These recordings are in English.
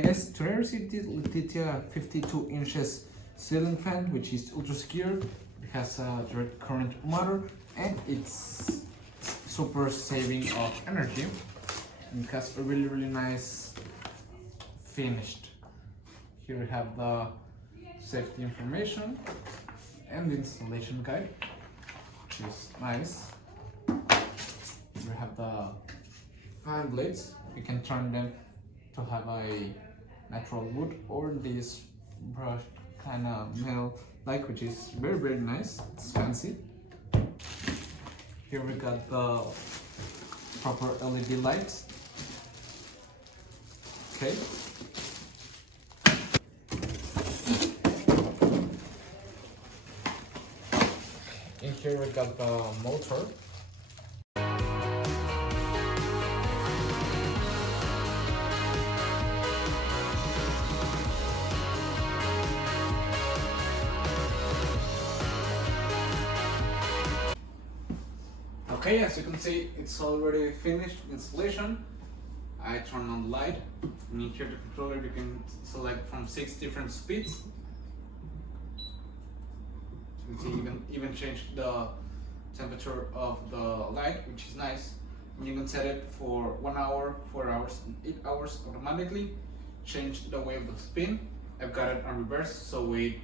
Hi guys, today I received this LETITIAR 52 inches ceiling fan, which is ultra secure. It has a direct current motor and it's super saving of energy. And it has a really nice finished. Here we have the safety information and the installation guide, which is nice. We have the fan blades. You can turn them to have a natural wood or this brushed kind of metal like, which is very nice. It's fancy. Here we got the proper LED lights. Okay. In here we got the motor. Okay, as you can see, it's already finished installation. I turn on the light, and in here the controller you can select from 6 different speeds. You can see you can even change the temperature of the light, which is nice. And you can set it for 1 hour, 4 hours, and 8 hours automatically. Change the way of the spin. I've got it on reverse, so we're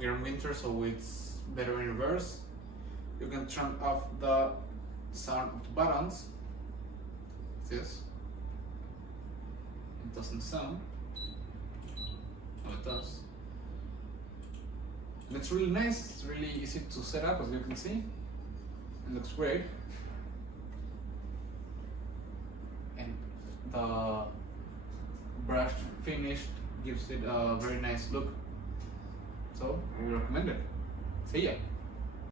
in winter, so it's better in reverse. You can turn off the sound of the buttons. This. It doesn't sound. Oh, it does. And it's really nice. It's really easy to set up, as you can see. It looks great. And the brushed finish gives it a very nice look. So we recommend it. See ya.